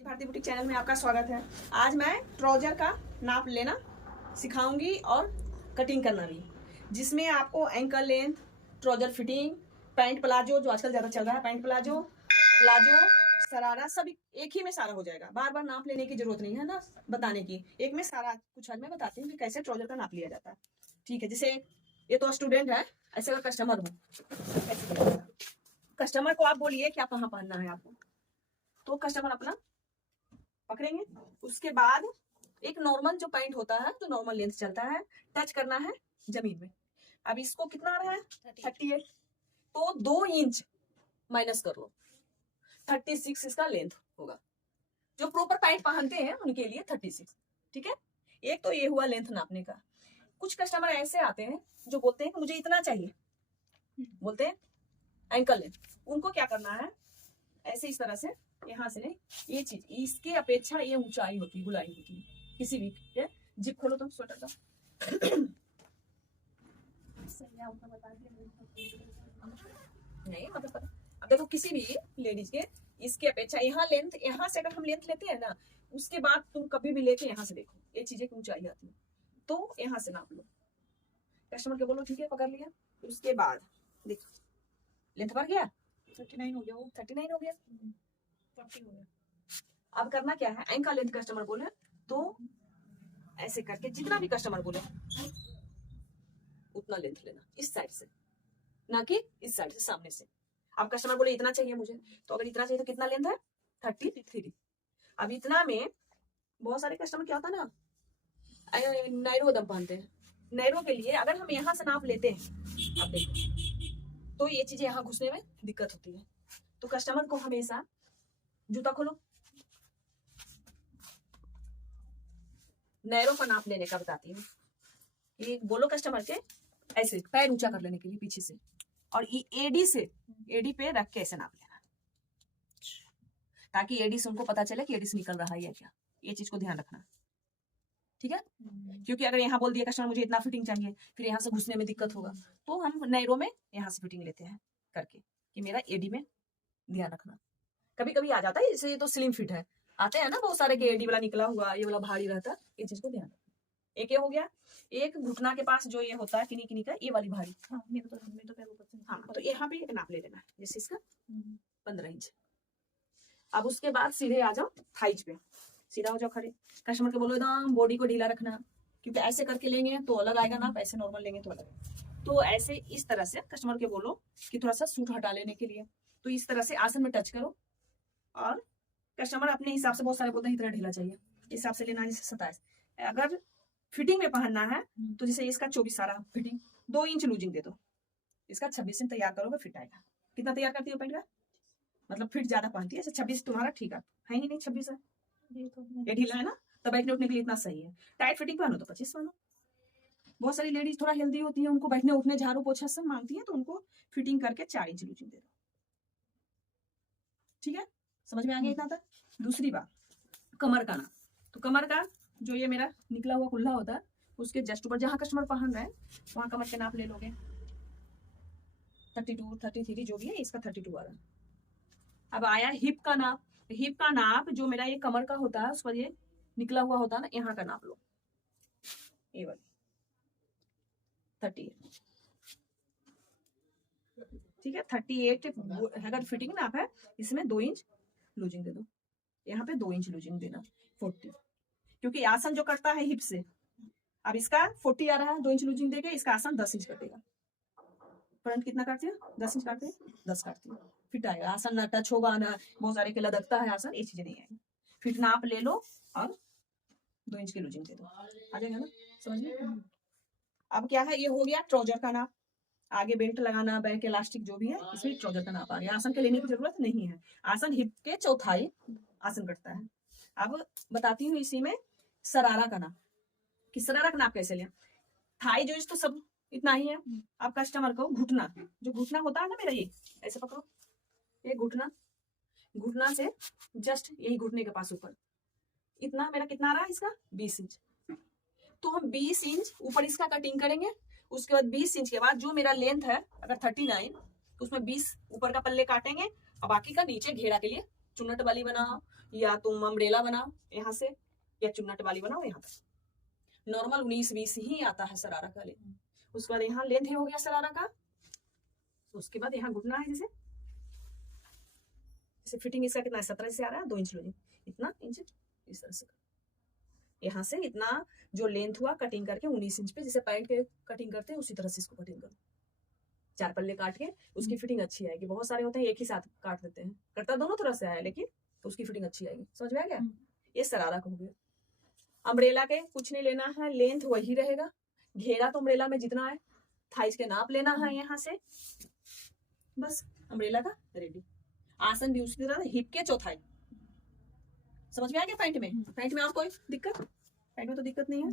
Bharti boutique channel में आपका स्वागत है। आज मैं ट्राउजर का नाप लेना सिखाऊंगी और कटिंग करना भी, जिसमें आपको ankle length, trouser fitting, pant palazzo जो आजकल ज्यादा चल रहा है, पैंट प्लाजो, शरारा सब एक ही में सारा हो जाएगा। बार बार नाप लेने की जरूरत नहीं है ना बताने की, एक में सारा कुछ। आज मैं बताती हूँ कि कैसे ट्राउजर का नाप लिया जाता है। ठीक है, जैसे ये तो स्टूडेंट है, ऐसे अगर कस्टमर हो, कस्टमर को आप बोलिए क्या कहाँ पहनना है आपको, तो कस्टमर अपना पकड़ेंगे। उसके बाद एक नॉर्मल जो पैंट होता है, जो नॉर्मल लेंथ चलता है, टच करना है जमीन में। अब इसको कितना आ रहा है 38, तो 2 इंच माइनस कर लो, 36 इसका लेंथ होगा। जो प्रॉपर पैंट पहनते हैं उनके लिए 36। ठीक है, एक तो ये हुआ लेंथ नापने का। कुछ कस्टमर ऐसे आते हैं जो बोलते हैं कि मुझे इतना चाहिए, बोलते हैं एंकल लेंथ। उनको क्या करना है, ऐसे इस तरह से, यहाँ से नहीं, ये चीज इसके अपेक्षा ये ऊंचाई होती है, गुलाई होती है किसी भी के। जिप खोलो तो स्वेटर का नहीं, मतलब अब देखो किसी भी लेडीज के इसके अपेक्षा यहाँ लेंथ, यहाँ से अगर हम लेंथ लेते हैं ना, उसके बाद तुम कभी भी लेके यहाँ से देखो ये चीजें की ऊंचाई आती है, तो यहाँ से नाप लो। कस्टमर के बोलो ठीक है, पकड़ लिया। उसके बाद देखो लेंथ बढ़ गया, 39 हो गया, वो 39 हो गया, 40 हो गया। अब करना क्या है, एंकल लेंथ कस्टमर बोले तो ऐसे करके जितना भी कस्टमर बोले उतना लेंथ लेना, इस साइड से ना कि इस साइड से, सामने से। अब कस्टमर बोले इतना चाहिए मुझे, तो अगर इतना चाहिए तो कितना लेंथ है 33। अब इतना में बहुत सारे कस्टमर क्या होता है ना, नैरो दम पहनते हैं। नैरो के लिए अगर हम यहाँ से नाप लेते हैं, आप देखो, तो ये चीजें यहाँ घुसने में दिक्कत होती है। तो कस्टमर को हमेशा, जूता खोलो, नैरो का नाप लेने का बताती हूँ। ये बोलो कस्टमर के ऐसे पैर ऊंचा कर लेने के लिए पीछे से, और एडी से, एडी पे रख के ऐसे नाप लेना, ताकि एडी से उनको पता चले कि एडी से निकल रहा है या क्या। ये चीज को ध्यान रखना, ठीक है। क्योंकि अगर यहाँ बोल दिया कस्टमर मुझे इतना फिटिंग चाहिए, फिर यहाँ से घुसने में दिक्कत होगा, तो हम नैरो में यहाँ से फिटिंग लेते हैं करके कि मेरा एडी में ध्यान रखना। कभी कभी आ जाता है, जैसे ये तो स्लिम फिट है, आते हैं ना बहुत सारे के एडी वाला निकला हुआ, ये वाला भारी रहता है, ये चीज को ध्यान रखना। एक ये हो गया। एक घुटना के पास जो ये होता है किनी किनी का, ये वाली भारी, हाँ तो यहाँ पे नाप ले लेना है, जैसे इसका 15 इंच। अब उसके बाद सीधे आ जाओ थाइज पे, सीधा हो जाओ खड़े। कस्टमर के बोलो एकदम बॉडी को ढीला रखना, क्योंकि ऐसे करके लेंगे तो अलग आएगा नाप, ऐसे नॉर्मल लेंगे तो अलग। तो ऐसे इस तरह से कस्टमर के बोलो कि थोड़ा सा सूट हटा लेने के लिए, तो इस तरह से आसन में टच करो। और कस्टमर अपने हिसाब से, बहुत सारे बोलते हैं इतना ढीला चाहिए, इस हिसाब से लेना, जैसे 27। अगर फिटिंग में पहनना है तो जैसे इसका 24 सारा फिटिंग, 2 इंच लूजिंग दे दो, इसका 26 इंच तैयार करोगे फिट आएगा। कितना तैयार करती हो पैंट का, मतलब फिट ज्यादा पहनती है, 26 तुम्हारा ठीक है ही नहीं, 26 है, ये ढीला है ना, तो बैठने उठने के लिए इतना सही है। टाइट फिटिंग पहनो तो 25 पहनो। बहुत सारी लेडीज थोड़ा हेल्दी होती है, उनको बैठने उठने झाड़ू पोछा सब मांगती है, तो उनको फिटिंग करके 4 इंच लूजिंग दे दो। ठीक है, समझ में आ गया इतना तक। दूसरी बात, कमर का नाप। तो कमर का जो ये मेरा निकला हुआ कुल्ला होता है, उसके जस्ट ऊपर जहां कस्टमर पहन रहे हैं वहां कमर के नाप ले लोगे। 32, 33 जो भी है, इसका 32 आ रहा है। अब आया हिप का नाप। हिप का नाप जो मेरा ये कमर का होता है, उस पर ये निकला हुआ होता है ना, यहाँ का नाप लो, ये वाली 38। ठीक है, 38 अगर फिटिंग नाप है, इसमें 2 इंच लूजिंग दे दो, यहाँ पे 2 इंच लूजिंग देना। 40, क्योंकि आसन जो करता है हिप से, अब इसका 40 आ रहा है, 2 इंच लूजिंग देके इसका आसन 10 इंच कटेगा। फ्रंट कितना काटते हैं, 10 इंच काटते हैं, 10 काटते हैं, फिट आएगा। आसन ना टच होगा ना, बहुत सारे के लदकता है आसन, ये चीजें नहीं आएगी। फिट नाप ले लो और 2 इंच की लूजिंग दे दो, आ जाएगा ना समझ में। अब क्या है, ये हो गया ट्राउजर का नाप। आगे बेल्ट लगाना, बैक इलास्टिक जो भी है, इसमें ट्राउजर का नाप आ गया। आसन के लेने की जरूरत नहीं है, आसन हिप के चौथाई आसन कटता है। अब बताती हूँ इसी में शरारा का नाप, कि शरारा का नाप कैसे लें। थाई जो तो सब इतना ही है। अब कस्टमर को घुटना, जो घुटना होता है ना मेरा, ये ऐसे पकड़ो, ये घुटना, घुटना से जस्ट यही घुटने के पास ऊपर इतना मेरा कितना आ रहा है, इसका 20 इंच। तो हम 20 इंच ऊपर इसका कटिंग करेंगे। उसके बाद 20 इंच के बाद जो मेरा लेंथ है अगर 39, तो उसमें 20 ऊपर का पल्ले काटेंगे और बाकी का नीचे घेरा के लिए चुन्नट वाली बनाओ या तुम अम्ब्रेला बनाओ यहाँ से, या चुन्नट वाली बनाओ यहाँ तक। नॉर्मल 19-20 ही आता है शरारा का लेंथ। उसके बाद यहाँ लेंथ हो गया शरारा का, उसके बाद यहाँ घुटना है जैसे फिटिंग इसका कितना है 17 से आ रहा है, 2 इंच लो जी, इतना इंच इस तरह से यहाँ से इतना जो लेंथ हुआ कटिंग करके 19 इंच पे, जैसे पैंट के कटिंग करते हैं उसी तरह से इसको कटिंग करो। 4 पल्ले काट के उसकी फिटिंग अच्छी आएगी। बहुत सारे होते हैं एक ही साथ काट देते हैं, कटता दोनों तरह से है लेकिन उसकी फिटिंग अच्छी आएगी। समझ में आ गया? ये शरारा का हो गया। अम्ब्रेला के कुछ नहीं लेना है, लेंथ वही रहेगा, घेरा तो अम्ब्रेला में जितना है थाइस के नाप लेना है यहाँ से, बस अम्ब्रेला का रेडी। आसन भी उसकी तरह हिप के चौथाई। समझ में आ गया? पैंट में और कोई दिक्कत? पैंट में तो दिक्कत नहीं है।